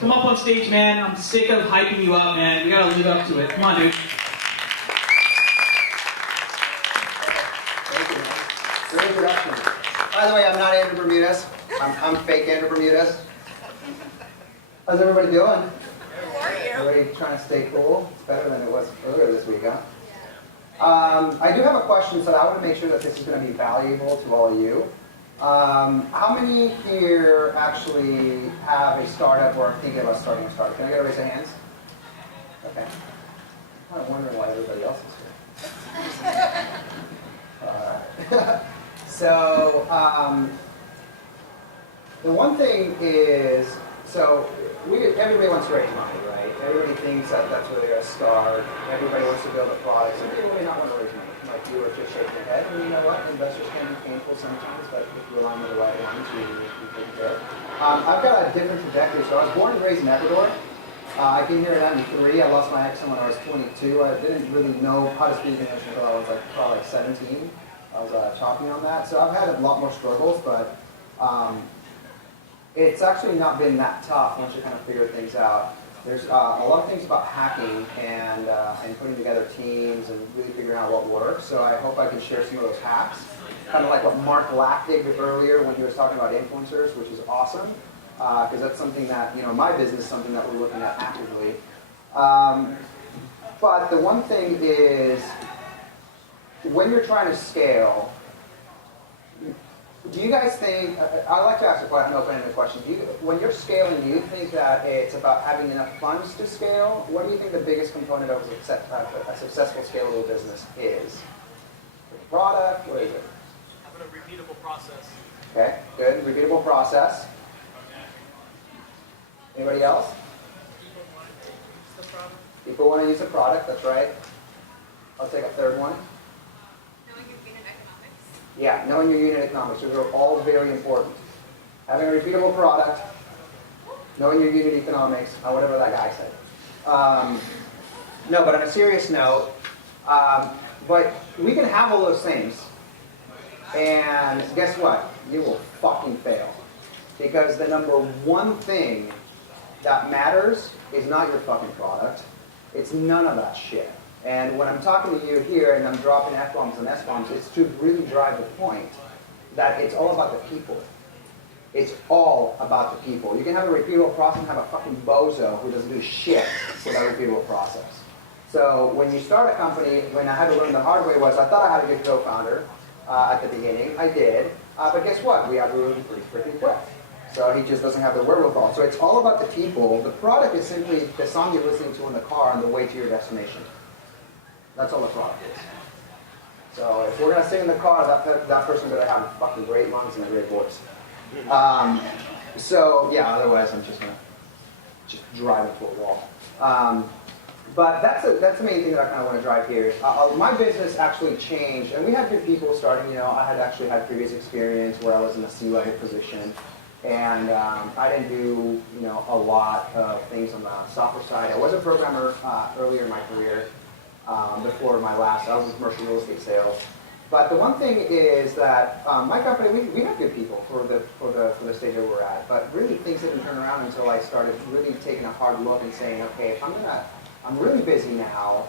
come up on stage, man. I'm sick of hyping you up, man. We gotta live up to it. Come on, dude. Thank you, man. Great introduction. By the way, I'm not Andrew Bermudez. I'm fake Andrew Bermudez. How's everybody doing? How are you? Everybody trying to stay cool? It's better than it was earlier this week, huh? I do have a question, so I want to make sure that this is going to be valuable to all of you. How many here actually have a startup or are thinking about starting a startup? Can I get a raise of hands? Okay. I'm kind of wondering why everybody else is here. Alright. So, the one thing is, so everybody wants to raise money, right? Everybody thinks that that's where they're going to start. Everybody wants to build a product. Some people may not want to raise money. Like you are just shaking your head. And you know what? Investors can be painful sometimes, but if you align with the right ones, you take care. I've got a different trajectory. So I was born and raised in Ecuador. I came here at 93. I lost my accent when I was 22. I didn't really know how to speak English until I was probably 17. I was chopping on that. So I've had a lot more struggles, but it's actually not been that tough once you kind of figure things out. There's a lot of things about hacking and putting together teams and really figuring out what works. So I hope I can share some of those hacks. Kind of like what Mark Lack did earlier when he was talking about influencers, which is awesome. Because that's something that, my business is something that we're looking at actively. But the one thing is, when you're trying to scale, do you guys think, I'd like to ask an open-ended question. When you're scaling, do you think that it's about having enough funds to scale? What do you think the biggest component of a successful scalable business is? The product? What is it? Having a repeatable process. Okay, good. Repeatable process. Anybody else? People want to use the product, that's right. I'll take a third one. Yeah, knowing your unit economics. Those are all very important. Having a repeatable product, knowing your unit economics, whatever that guy said. No, but on a serious note, but we can have all those things, and guess what? You will fucking fail. Because the number one thing that matters is not your fucking product. It's none of that shit. And when I'm talking to you here and I'm dropping F-bombs and S-bombs, it's to really drive the point that it's all about the people. It's all about the people. You can have a repeatable process and have a fucking bozo who doesn't do shit without a repeatable process. So when you start a company, when I had to learn the hard way was I thought I had a good co-founder at the beginning. I did. But guess what? We outgrew him pretty quick. So he just doesn't have the wherewithal. So it's all about the people. The product is simply the song you're listening to in the car on the way to your destination. That's all the product is. So if we're going to sing in the car, that person's going to have fucking great lungs and a great voice. So yeah, otherwise I'm just going to drive it to a wall. But that's the main thing that I kind of want to drive here. My business actually changed, and we had good people starting. I had actually had previous experience where I was in a C-level position, and I didn't do a lot of things on the software side. I was a programmer earlier in my career. Before my last, I was in commercial real estate sales. But the one thing is that my company, we have good people for the stage that we're at. But really, things didn't turn around until I started really taking a hard look and saying, okay, if I'm really busy now.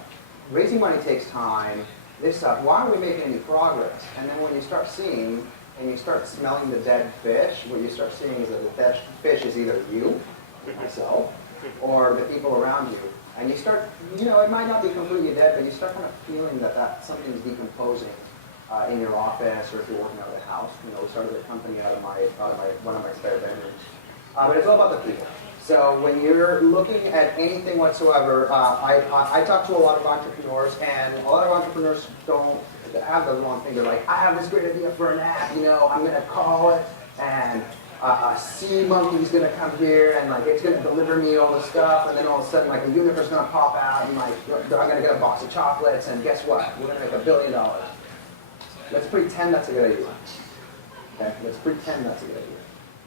Raising money takes time. This stuff. Why aren't we making any progress? And then when you start seeing and you start smelling the dead fish, what you start seeing is that the dead fish is either you, myself, or the people around you. And you start, it might not be completely dead, but you start kind of feeling that something's decomposing in your office, or if you're working out of the house. We started a company out of one of my spare bedrooms. But it's all about the people. So when you're looking at anything whatsoever, I talk to a lot of entrepreneurs, and a lot of entrepreneurs don't have the wrong thing. They're like, I have this great idea for an app, I'm going to call it, and a sea monkey's going to come here, and it's going to deliver me all this stuff, and then all of a sudden, a unicorn's going to pop out, and I'm going to get a box of chocolates, and guess what? We're going to make $1 billion. Let's pretend that's a good idea. Okay? Let's pretend that's a good idea.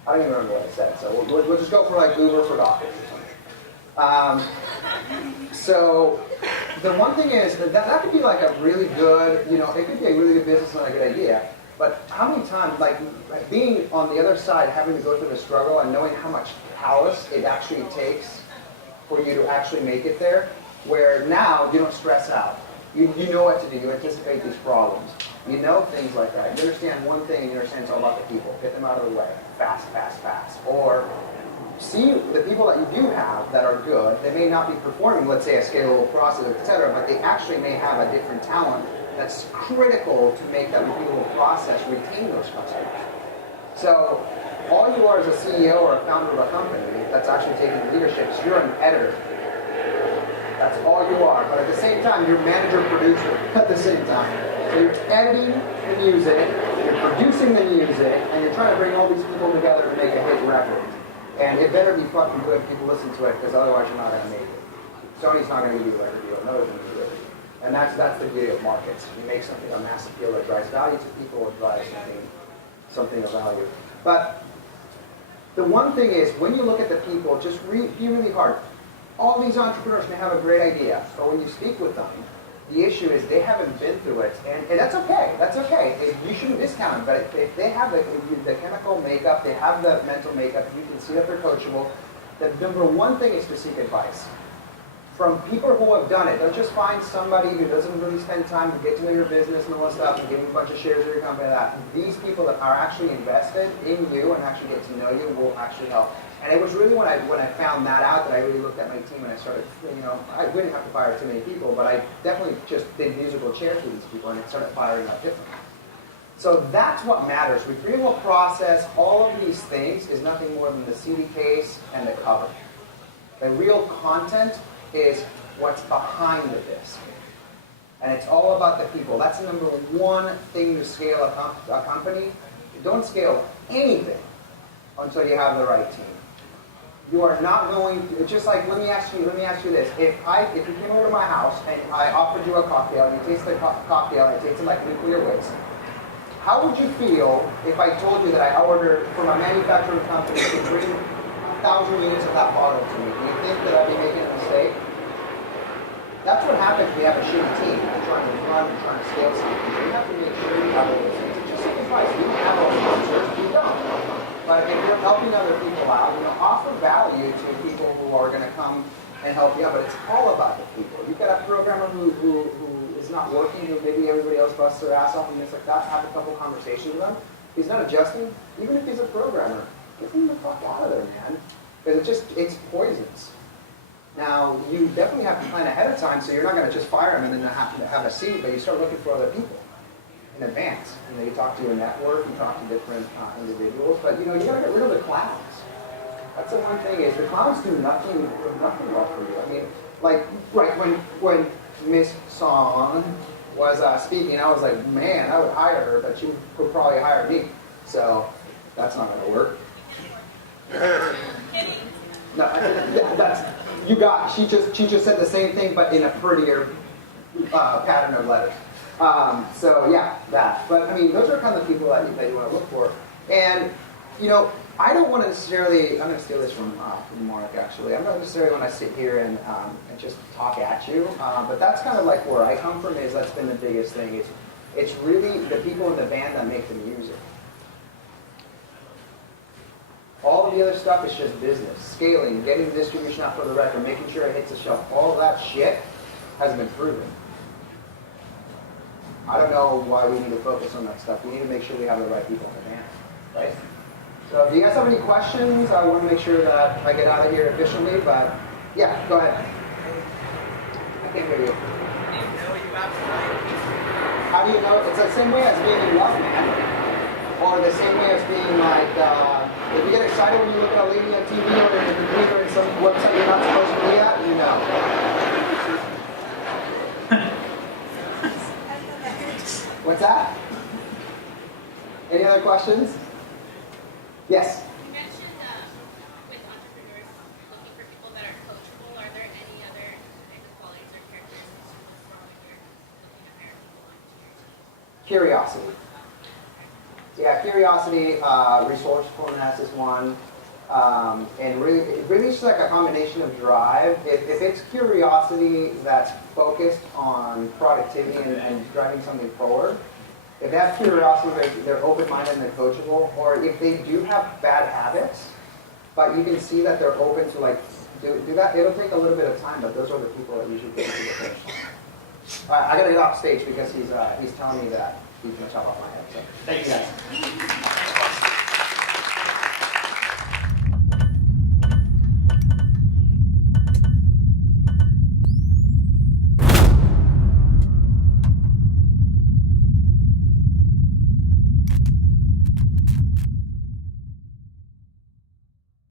I don't even remember what I said, so we'll just go for Uber for doctors or something. So the one thing is that could be a really good, it could be a really good business and a good idea. But how many times, like being on the other side, having to go through the struggle and knowing how much callous it actually takes for you to actually make it there, where now you don't stress out. You know what to do. You anticipate these problems. You know things like that. You understand one thing and you understand it's all about the people. Get them out of the way. Fast, fast, fast. Or see the people that you do have that are good. They may not be performing, let's say, a scalable process, etc., but they actually may have a different talent that's critical to make that repeatable process retain those customers. So all you are as a CEO or a founder of a company that's actually taking leadership is you're an editor. That's all you are. But at the same time, you're manager-producer at the same time. So you're editing the music, you're producing the music, and you're trying to bring all these people together to make a hit record. And it better be fucking good if people listen to it, because otherwise you're not going to make it. Sony's not going to give you a record deal. Another's going to give you a record deal. And that's the beauty of markets. You make something of mass appeal that drives value to people, it drives something of value. But the one thing is, when you look at the people, just be really hard. All these entrepreneurs may have a great idea, but when you speak with them, the issue is they haven't been through it, and that's okay. That's okay. You shouldn't discount them, but if they have the chemical makeup, they have the mental makeup, you can see that they're coachable. The number one thing is to seek advice from people who have done it. Don't just find somebody who doesn't really spend time to get to know your business and all that stuff and give you a bunch of shares of your company. That these people that are actually invested in you and actually get to know you will actually help. And it was really when I found that out that I really looked at my team and I started, I didn't have to fire too many people, but I definitely just did musical chairs with these people and it started firing up differently. So that's what matters. Retrieval process, all of these things is nothing more than the CD case and the cover. The real content is what's behind the disc. And it's all about the people. That's the number one thing to scale a company. You don't scale anything until you have the right team. You are not going to, just like, let me ask you this. If you came over to my house and I offered you a cocktail and you tasted the cocktail and it tasted like nuclear waste, how would you feel if I told you that I ordered from a manufacturing company to bring 1,000 units of that bottle to me? Do you think that I'd be making a mistake? That's what happens when you have a shitty team. You're trying to run, you're trying to scale something. You have to make sure you have all those things. It's just advice. You don't have all the answers. You don't. But if you're helping other people out, offer value to people who are going to come and help you out. But it's all about the people. You've got a programmer who is not working, who maybe everybody else busts their ass off and things like that. Have a couple conversations with them. He's not adjusting. Even if he's a programmer, get him the fuck out of there, man. Because it's poisons. Now, you definitely have to plan ahead of time, so you're not going to just fire him and then have a seat, but you start looking for other people in advance. You talk to your network, you talk to different individuals, but you got to get rid of the clowns. That's the one thing is the clowns do nothing well for you. I mean, like right when Miss Song was speaking, I was like, man, I would hire her, but she would probably hire me. So that's not going to work. No, that's you got. She just said the same thing, but in a prettier pattern of letters. So yeah, that. But I mean, those are kind of the people that you want to look for. And I don't want to necessarily. I'm going to steal this from Mark. Actually, I'm not necessarily want to sit here and just talk at you. But that's kind of like where I come from. That's been the biggest thing. It's really the people in the band that make the music. All of the other stuff is just business. Scaling, getting the distribution out for the record, making sure it hits the shelf. All of that shit has been proven. I don't know why we need to focus on that stuff. We need to make sure we have the right people in the band. Right? So if you guys have any questions, I want to make sure that I get out of here efficiently, but yeah, go ahead. I can't hear you. How do you know? It's the same way as being in love, man. Or the same way as being like, if you get excited when you look at a lady on TV or in a computer or in some website you're not supposed to be at, you know. What's that? Any other questions? Yes? You mentioned with entrepreneurs looking for people that are coachable. Are there any other type of qualities or characteristics you look for when you're looking to hire people onto your team? Curiosity. Yeah, curiosity, resourcefulness is one, and really it's like a combination of drive. If it's curiosity that's focused on productivity and driving something forward, if if they have curiosity, they're open-minded and they're coachable, or if they do have bad habits, but you can see that they're open to like do that. It'll take a little bit of time, but those are the people that usually get into the coach. All right, I gotta get off stage because he's telling me that he's gonna chop off my head. So thank you guys.